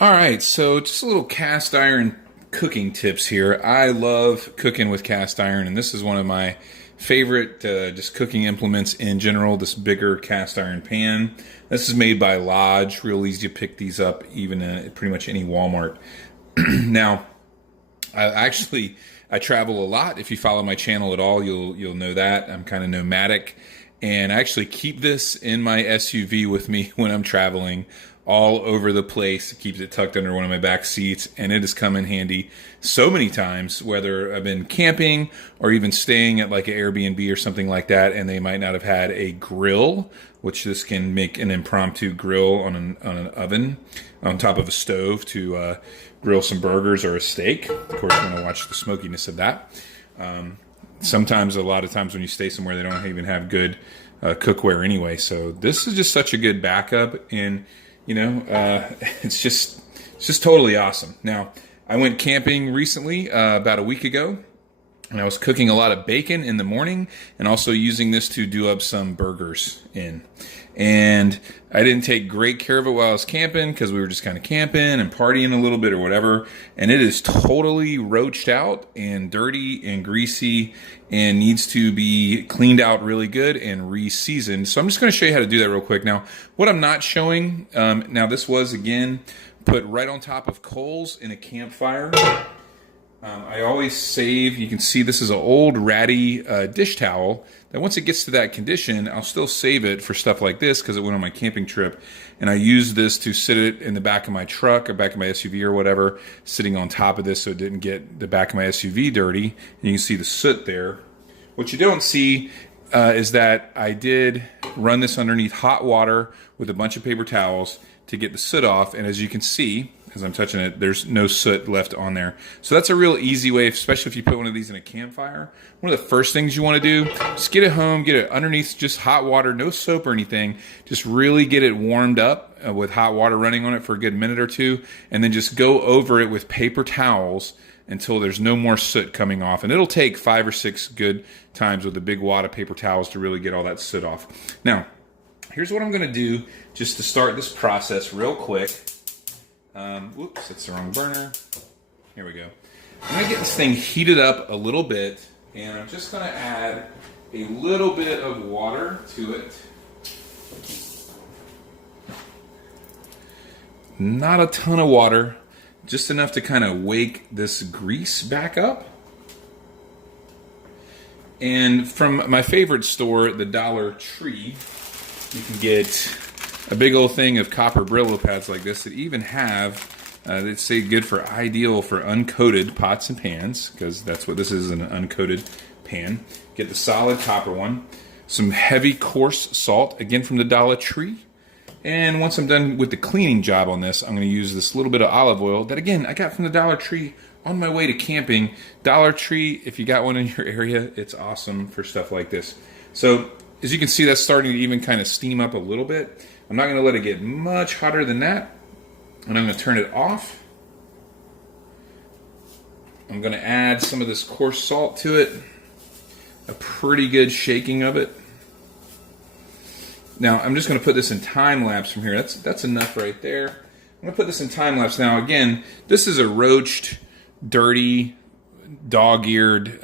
All right, so just a little cast iron cooking tips here. I love cooking with cast iron, and this is one of my favorite just cooking implements in general. This bigger cast iron pan. This is made by Lodge. Real easy to pick these up, even in pretty much any Walmart. Now, I travel a lot. If you follow my channel at all, you'll know that I'm kind of nomadic, and I actually keep this in my SUV with me when I'm traveling all over the place. It keeps it tucked under one of my back seats, and it has come in handy so many times, whether I've been camping or even staying at like an Airbnb or something like that, and they might not have had a grill, which this can make an impromptu grill on an oven on top of a stove to grill some burgers or a steak. Of course, you want to watch the smokiness of that. Sometimes, a lot of times when you stay somewhere, they don't even have good cookware anyway. So this is just such a good backup, and it's just totally awesome. Now, I went camping recently, about a week ago, and I was cooking a lot of bacon in the morning and also using this to do up some burgers in. And I didn't take great care of it while I was camping because we were just kind of camping and partying a little bit or whatever. And it is totally roached out and dirty and greasy and needs to be cleaned out really good and re-seasoned. So I'm just going to show you how to do that real quick. Now, what I'm not showing, now this was, again, put right on top of coals in a campfire. I always save, you can see this is an old ratty dish towel that once it gets to that condition, I'll still save it for stuff like this because it went on my camping trip. And I used this to sit it in the back of my truck or back of my SUV or whatever, sitting on top of this so it didn't get the back of my SUV dirty. And you can see the soot there. What you don't see is that I did run this underneath hot water with a bunch of paper towels to get the soot off. And as you can see, as I'm touching it, there's no soot left on there. So that's a real easy way, especially if you put one of these in a campfire. One of the first things you want to do, just get it home, get it underneath just hot water, no soap or anything. Just really get it warmed up with hot water running on it for a good minute or two, and then just go over it with paper towels until there's no more soot coming off. And it'll take 5 or 6 good times with a big wad of paper towels to really get all that soot off. Now, here's what I'm going to do just to start this process real quick. Whoops, it's the wrong burner. Here we go. I'm going to get this thing heated up a little bit, and I'm just going to add a little bit of water to it. Not a ton of water, just enough to kind of wake this grease back up. And from my favorite store, the Dollar Tree, you can get a big old thing of copper Brillo pads like this that even have, they say good for ideal for uncoated pots and pans, because that's what this is, an uncoated pan. Get the solid copper one. Some heavy coarse salt, again from the Dollar Tree. And once I'm done with the cleaning job on this, I'm going to use this little bit of olive oil that, again, I got from the Dollar Tree on my way to camping. Dollar Tree, if you got one in your area, it's awesome for stuff like this. So, as you can see, that's starting to even kind of steam up a little bit. I'm not going to let it get much hotter than that. And I'm going to turn it off. I'm going to add some of this coarse salt to it. A pretty good shaking of it. Now, I'm just going to put this in time lapse from here. That's enough right there. I'm going to put this in time lapse. Now, again, this is a roached, dirty, dog-eared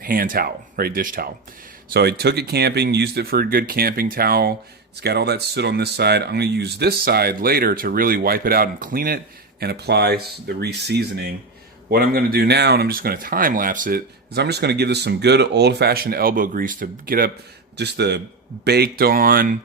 hand towel, right? Dish towel. So I took it camping, used it for a good camping towel. It's got all that soot on this side. I'm going to use this side later to really wipe it out and clean it and apply the re-seasoning. What I'm going to do now, and I'm just going to time lapse it, is I'm just going to give this some good old-fashioned elbow grease to get up just the baked on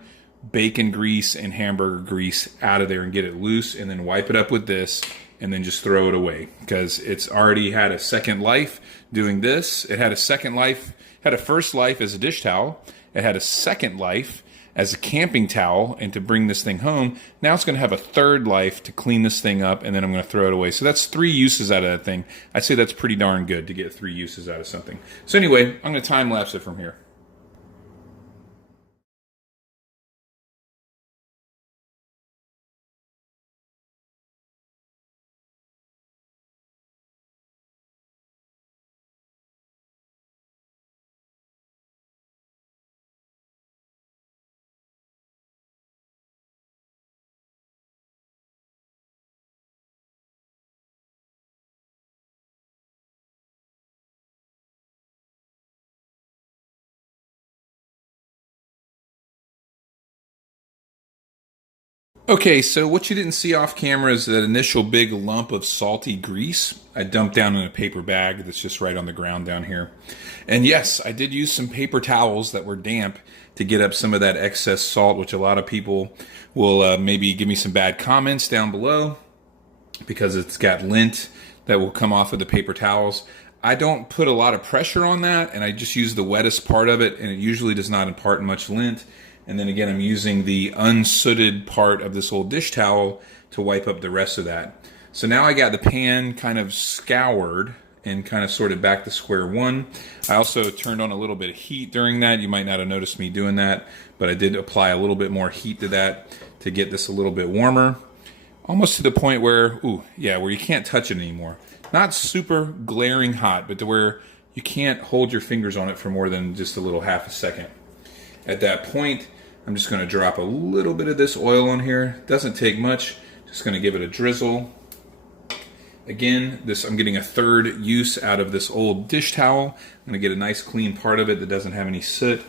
bacon grease and hamburger grease out of there and get it loose, and then wipe it up with this and then just throw it away because it's already had a second life doing this. It had a second life, had a first life as a dish towel. It had a second life as a camping towel and to bring this thing home. Now it's going to have a third life to clean this thing up, and then I'm going to throw it away. So that's 3 uses out of that thing. I'd say that's pretty darn good to get 3 uses out of something. So anyway, I'm going to time lapse it from here. Okay, so what you didn't see off camera is that initial big lump of salty grease I dumped down in a paper bag that's just right on the ground down here. And yes, I did use some paper towels that were damp to get up some of that excess salt, which a lot of people will maybe give me some bad comments down below because it's got lint that will come off of the paper towels. I don't put a lot of pressure on that, and I just use the wettest part of it, and it usually does not impart much lint. And then again, I'm using the unsooted part of this old dish towel to wipe up the rest of that. So now I got the pan kind of scoured and kind of sorted back to square one. I also turned on a little bit of heat during that. You might not have noticed me doing that, but I did apply a little bit more heat to that to get this a little bit warmer. Almost to the point where, where you can't touch it anymore. Not super glaring hot, but to where you can't hold your fingers on it for more than just a little half a second. At that point, I'm just going to drop a little bit of this oil on here. Doesn't take much. Just going to give it a drizzle. Again, I'm getting a third use out of this old dish towel. I'm going to get a nice clean part of it that doesn't have any soot.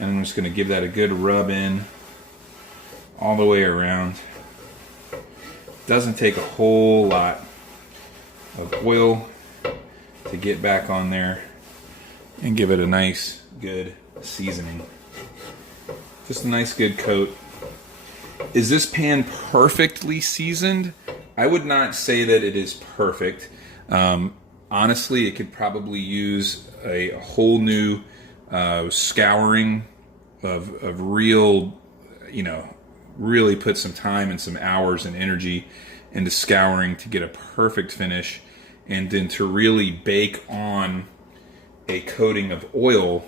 And I'm just going to give that a good rub in all the way around. Doesn't take a whole lot of oil to get back on there and give it a nice, good seasoning. Just a nice good coat. Is this pan perfectly seasoned? I would not say that it is perfect. Honestly, it could probably use a whole new scouring of real, really put some time and some hours and energy into scouring to get a perfect finish, and then to really bake on a coating of oil,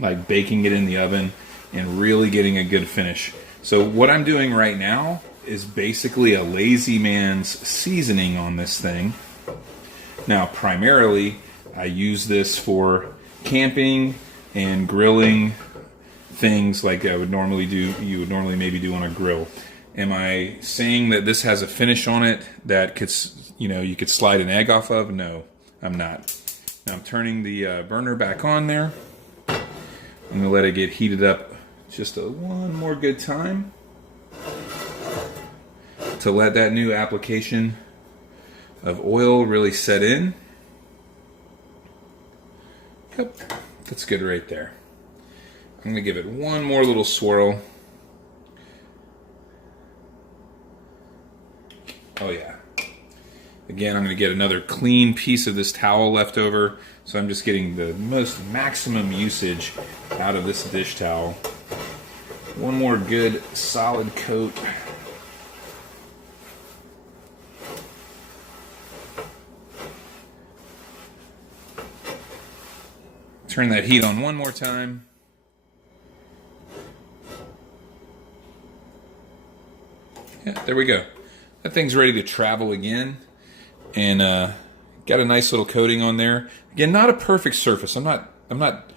like baking it in the oven and really getting a good finish. So what I'm doing right now is basically a lazy man's seasoning on this thing. Now, primarily, I use this for camping and grilling things like I would normally do, you would normally maybe do on a grill. Am I saying that this has a finish on it that could, you could slide an egg off of? No, I'm not. Now I'm turning the burner back on there. I'm going to let it get heated up just one more good time to let that new application of oil really set in. Yep, that's good right there. I'm going to give it one more little swirl. Oh yeah. Again, I'm going to get another clean piece of this towel left over, so I'm just getting the most maximum usage out of this dish towel. One more good solid coat. Turn that heat on one more time. Yeah, there we go. That thing's ready to travel again, and got a nice little coating on there. Again, not a perfect surface. I'm not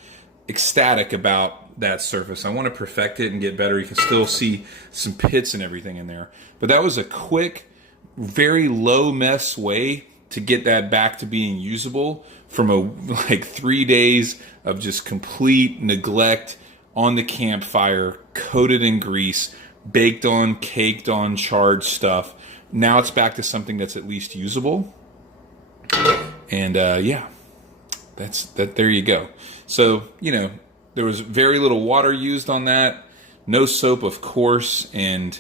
ecstatic about that surface. I want to perfect it and get better. You can still see some pits and everything in there. But that was a quick, very low mess way to get that back to being usable from like 3 days of just complete neglect on the campfire, coated in grease, baked on, caked on, charred stuff. Now it's back to something that's at least usable. And that's that. There you go. So, there was very little water used on that. No soap, of course. And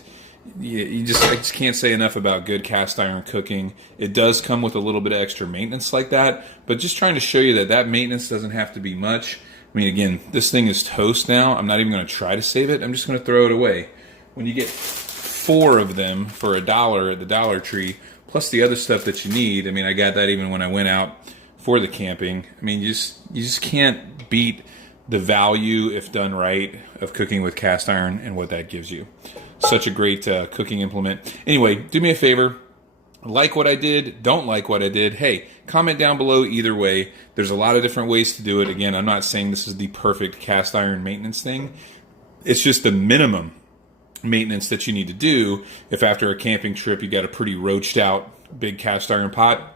I just can't say enough about good cast iron cooking. It does come with a little bit of extra maintenance like that. But just trying to show you that maintenance doesn't have to be much. I mean, again, this thing is toast now. I'm not even going to try to save it. I'm just going to throw it away. When you get 4 of them for $1 at the Dollar Tree, plus the other stuff that you need. I mean, I got that even when I went out for the camping. I mean, you just can't beat the value, if done right, of cooking with cast iron and what that gives you. Such a great cooking implement. Anyway, do me a favor. Like what I did, don't like what I did. Hey, comment down below either way. There's a lot of different ways to do it. Again, I'm not saying this is the perfect cast iron maintenance thing. It's just the minimum maintenance that you need to do if after a camping trip you got a pretty roached out big cast iron pot.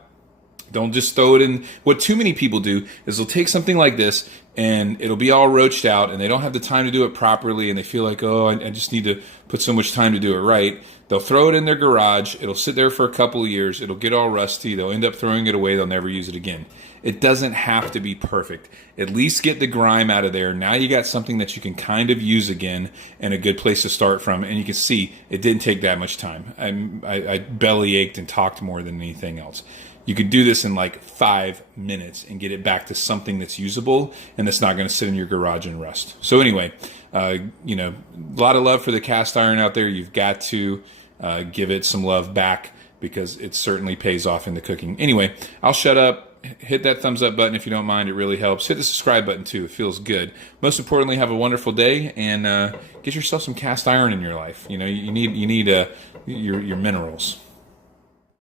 Don't just throw it in. What too many people do is they'll take something like this and it'll be all roached out and they don't have the time to do it properly and they feel like, oh, I just need to put so much time to do it right. They'll throw it in their garage. It'll sit there for a couple of years. It'll get all rusty. They'll end up throwing it away. They'll never use it again. It doesn't have to be perfect. At least get the grime out of there. Now you got something that you can kind of use again and a good place to start from. And you can see it didn't take that much time. I belly ached and talked more than anything else. You could do this in like 5 minutes and get it back to something that's usable and that's not going to sit in your garage and rust. So anyway, a lot of love for the cast iron out there. You've got to give it some love back because it certainly pays off in the cooking. Anyway, I'll shut up. Hit that thumbs up button if you don't mind. It really helps. Hit the subscribe button too. It feels good. Most importantly, have a wonderful day and get yourself some cast iron in your life. You need your minerals.